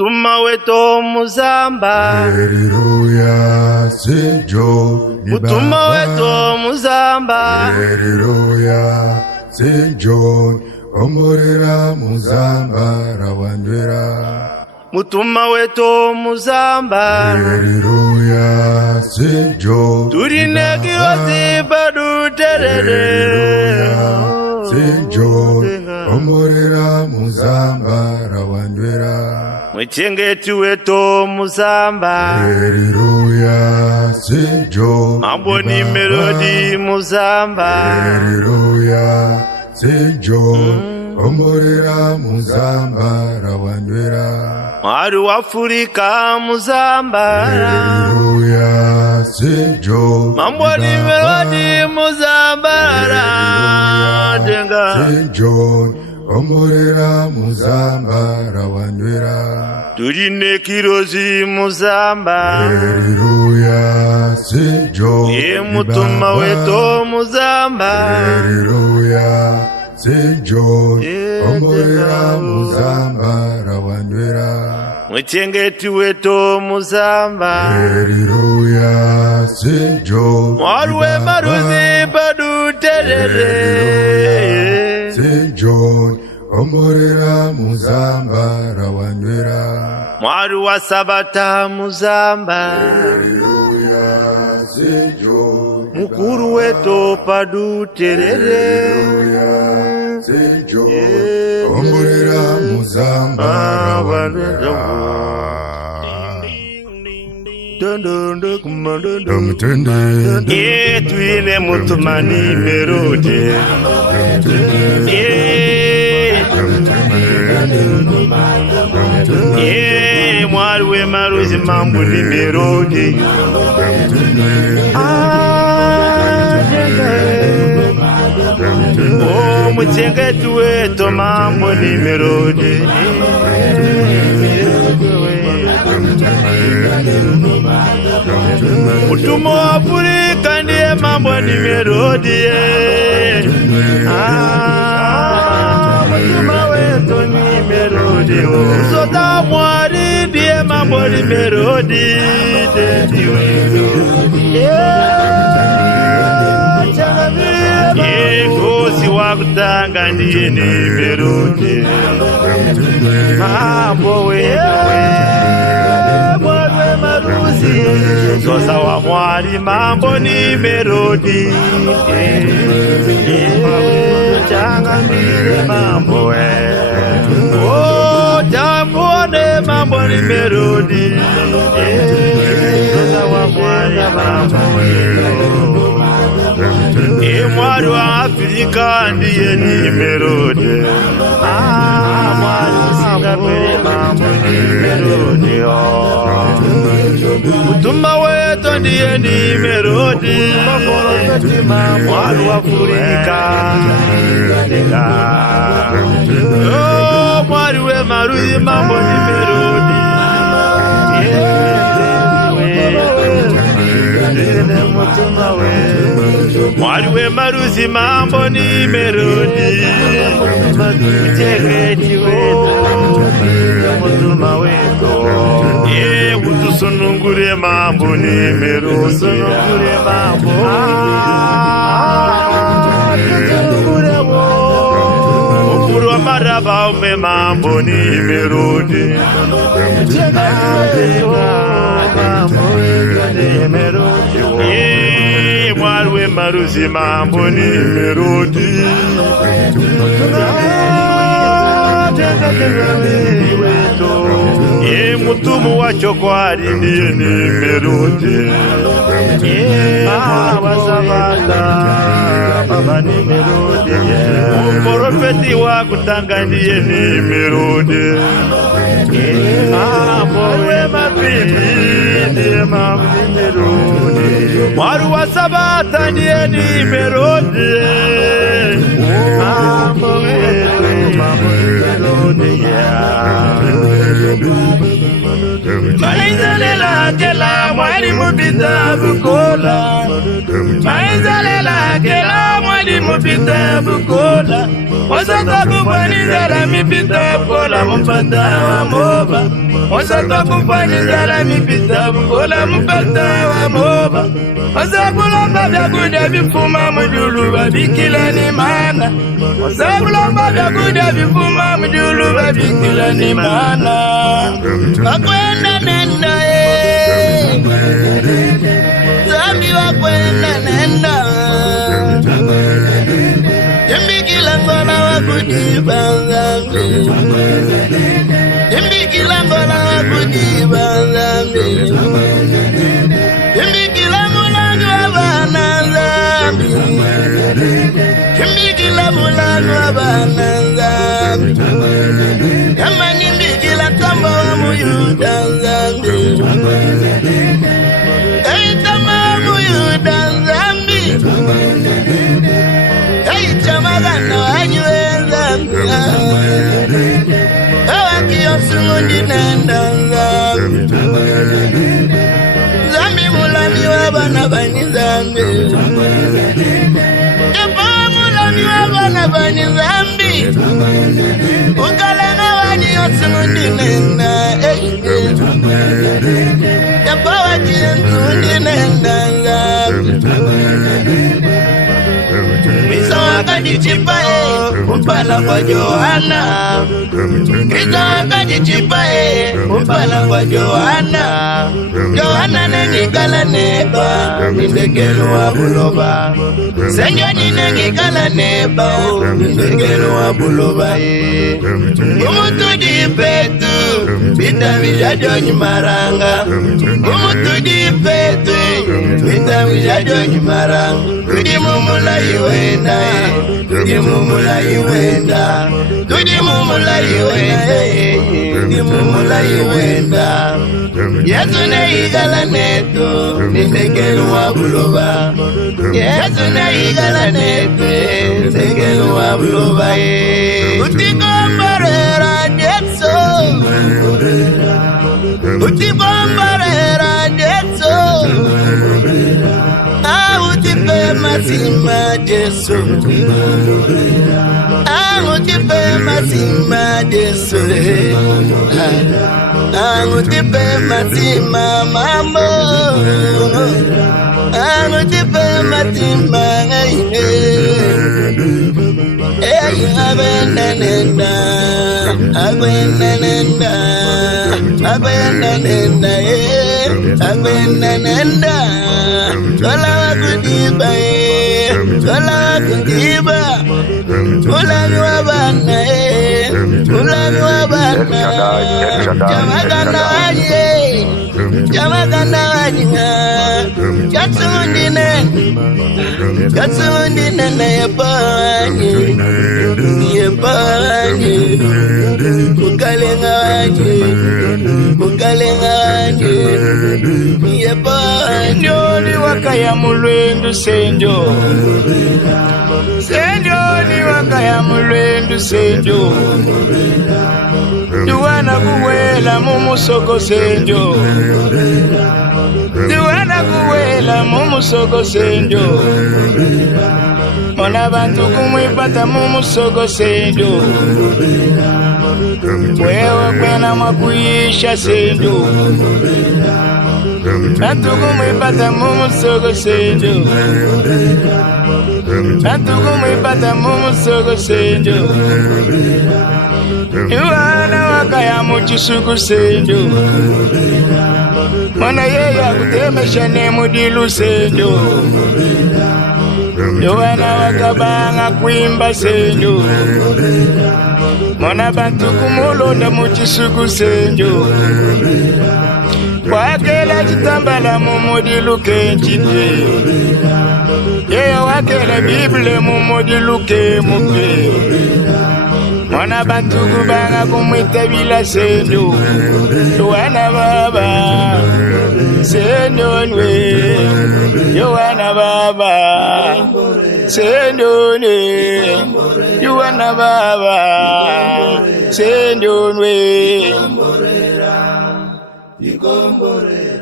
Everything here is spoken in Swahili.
Mutuma wetu muzamba, Haleluya, St. John mutuma wetu muzamba, Haleluya, St. John omorera muzamba rawandwera. Mutuma wetu muzamba, Haleluya, St. John turine kirozi badu terere. St. John omorera muzamba rawandwera. Mwechengeti wetu muzamba, Haleluya, St. John mambo ni melodi muzamba. Haleluya, St. John omorera muzamba rawandwera. Mwari wa Afrika muzamba, Haleluya, St. John mambo ni melodi muzamba. St. John omorera muzamba rawandwera. Turine kirozi muzamba, Haleluya, St. John ye mutuma wetu muzamba. Haleluya, St. John omorera muzamba rawandwera. Mwechengeti wetu muzamba, Haleluya, St. John mwari wemaruzi badu terere. St. John omorera muzamba rawandwera. Mwari wa Sabata muzamba, Haleluya, St. John mukuru wetu padu terere. Haleluya, St. John omorera muzamba rawandwera. Ye tuine mutumani merode. Ye mwari wemaruzi mambo ni merode. Oh, muchengeti wetu mambo ni merode. Mutuma wa Afrika ndiye mambo ni melodi. Mutuma wetu ni melodi. Sota mwari ndiye mambo ni melodi. Kosi wa kutanga ndiye ni melodi. Mambo wetu Zosa wa mwari mambo ni melodi. Changa mbile mambo we. Oh, jambone mambo ni melodi. Zosa wa mwari mambo we. Mwari wa Afrika ndiye ni melodi. Mwari usingapele mambo ni melodi. Mutuma wetu ndiye ni melodi. Mwari wa Afrika. Oh, mwari we maruzi mambo ni melodi. Mwari we maruzi mambo ni melodi. Mchengeti wetu mutuma wetu. Ye utusunungure mambo ni melodi. Usunungure mambo. Ukuru wa maraba ume mambo ni melodi. Ye mwari we maruzi mambo ni melodi. Ye mutumu wa chokwari ndiye ni melodi. Wa Sabata baba ni melodi. Profeti wa kutanga ndiye ni melodi. Mwe mabibi ndiye mambo ni melodi. Mwari wa Sabata ndiye ni melodi. Mambo wetu mambo ni melodi. Maizalela kela mwali mupita bukola. Maizalela kela mwali mupita bukola. Osata kufanizala mipita bukola mupata wa moba. Osata kufanizala mipita bukola mupata wa moba. Osakulomba vyakuda vifuma mujulu babikila ni mana. Osakulomba vyakuda vifuma mujulu babikila ni mana. Wakwenda nenda Zambi wakwenda nenda Yembikila ngona wakudiba Zambi Yembikila ngona wakudiba Zambi Yembikila mulanu wabana Zambi Yembikila mulanu wabana Zambi Kama nimbikila tamba wa muyuda Zambi Tamba muyuda Zambi Chamagana wanywe Zambi Awakiyosumundi nenda Zambi Zambi mulani wabana bani Zambi Yapa mulani wabana bani Zambi Ukalana wanyosumundi nenda Yapa wakiyosumundi nenda Zambi Kristo akajichipa upala kwa Johana. Kristo akajichipa upala kwa Johana. Johana nengikala neba nindekelo wa buloba. Senyo nengikala neba nindekelo wa buloba. Umutu dipetu bita vijajo nyumaranga. Umutu dipetu bita vijajo nyumaranga. Tudi mumula iwenda, tudi mumula iwenda, tudi mumula iwenda, tudi mumula iwenda. Yesu ne igala neto, nindekelu wa buloba. Yesu ne igala neto, nindekelu wa buloba. Utikombarera Yesu, utikombarera Yesu. Utipe masima Jesu, utipe masima Jesu, utipe masima mambo, utipe masima abenda nenda, abenda nenda, abenda nenda, abenda nenda. Kala kudiba kala kudiba ulani wabana ulani wabana jamagana waje jamagana waje katsundine na yapani ukalenga waje yapani ni wakaya mulwendu senjo ni wakaya mulwendu senjo Duwana kuwela mumusoko senjo Duwana kuwela mumusoko senjo Mona bantu kumwipata mumusoko senjo Wewe kwena makuisha senjo Bantu kumwipata mumusoko senjo Bantu kumwipata mumusoko senjo Iwana wakaya muchisuku senjo Mwana yeya kutemesha nemudilu senjo Iwana wakabanga kuimba senjo Mwana bantu kumulonda muchisuku senjo Wakela chitambala mumudilu kenchipe Yeya wakela Bible mumudilu kemupe Mwana bantu kubanga kumwita bila senjo Yohana baba Senjo nwe Yohana baba Senjo nwe Yohana baba Senjo nwe Ikomborera